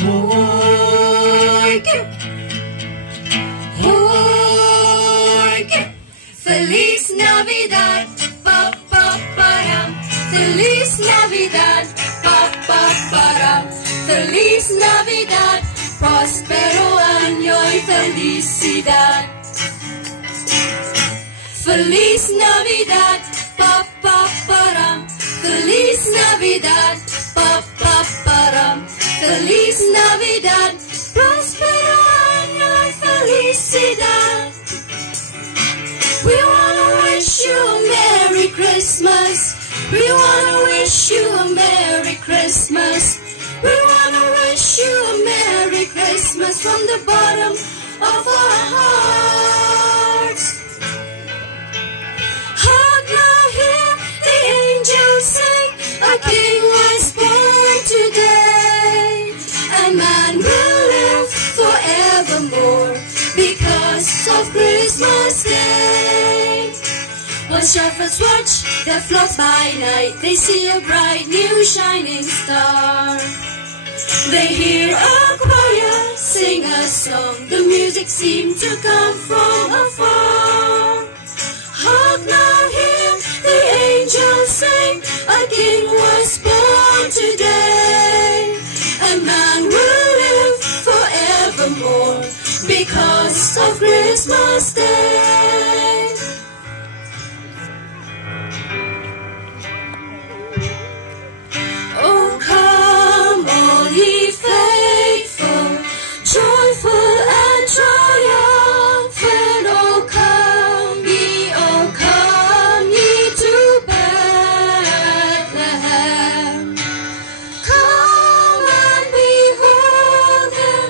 Jorge, Jorge, Feliz Navidad, pa pa param. Feliz Navidad, pa pa param. Feliz Navidad, próspero año y felicidad. Feliz Navidad, pa pa param. Feliz Navidad, pa pa param. Feliz Navidad, próspero año y felicidad. We wanna wish you a Merry Christmas. We wanna wish you a Merry Christmas. We wanna wish you a Merry Christmas from the bottom of our hearts. Hark now, hear the angels sing, a King was born today. A man will live forevermore because of Christmas Day. While shepherds watch their flocks by night, they see a bright new shining star. They hear a choir sing a song, the music seemed to come from afar. Hark now, hear the angels sing, a King was born today. A man will live forevermore because of Christmas Day. Oh, come all ye faithful, joyful and triumphant. Oh, come ye to Bethlehem. Come and behold him,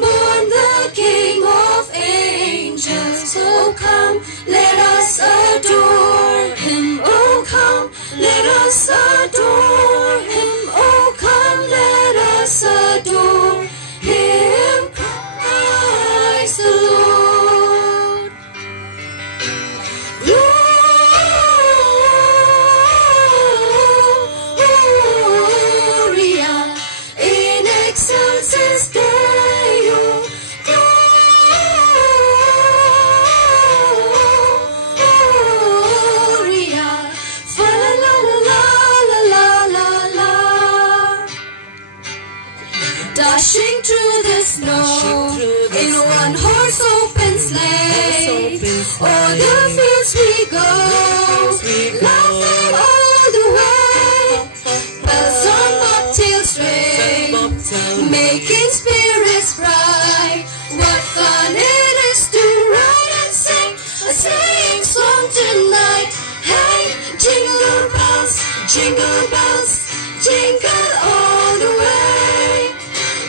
born the King of angels. Oh, come, let us adore him. Oh, come, let us adore him. Oh, come, let us adore him. Christ the Lord. Gloria in excelsis Deo. Gloria. Fa la la la la la la la. Dashing through the snow in one horse open sleigh. O'er the fields we go, laughing all the way. Bells on bobtails ring, making spirits bright. What fun it is to ride and sing a sleighing song tonight. Hey, jingle bells, jingle all the way.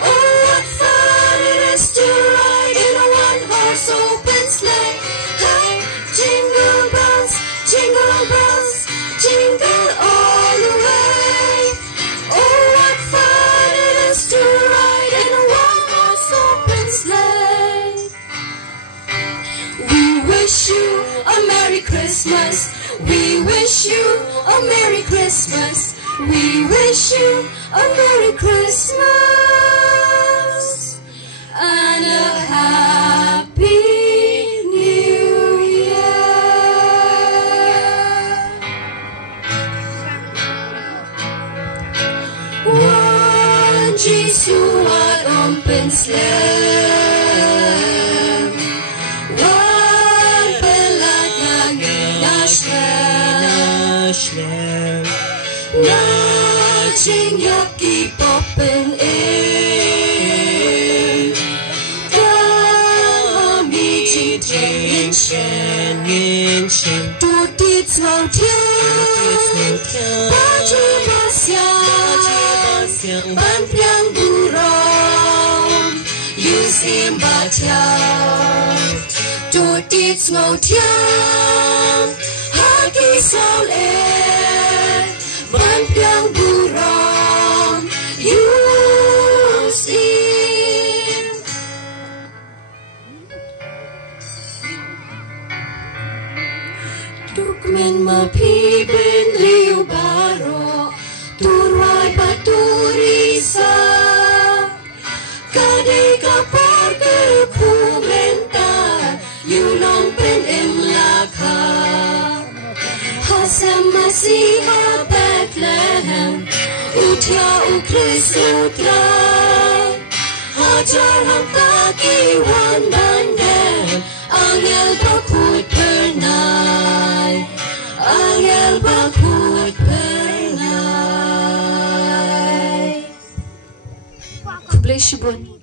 Oh, what fun it is to ride in a one-horse open sleigh. Hey, jingle bells, jingle all the way. Oh, what fun it is to ride in a one-horse open sleigh. We wish you a Merry Christmas. We wish you a Merry Christmas. We wish you a Merry Christmas and a Happy New Year. One Jesu at open sleigh. One pelat naging Naching yaki poppen in Dami ching ching shen Tu dit ngao tiang Ba chu ba xiang Ban piang burong Yu sim ba tiang Tu dit ngao tiang Haki sol Ban piang burong Yusim. Tukmen mapi ben liu baro Turwai paturisa อยู่ลงเป็นเอ็มลาคาฮาเซมาซีฮาเบตเลเฮมอุทยาอุคริสอุตราฮาจาร์ฮัมตากีวันบันเดอังเอลบาคูดเปอร์นายอังเอลบาคูดเปอร์นาย God bless you, Bon.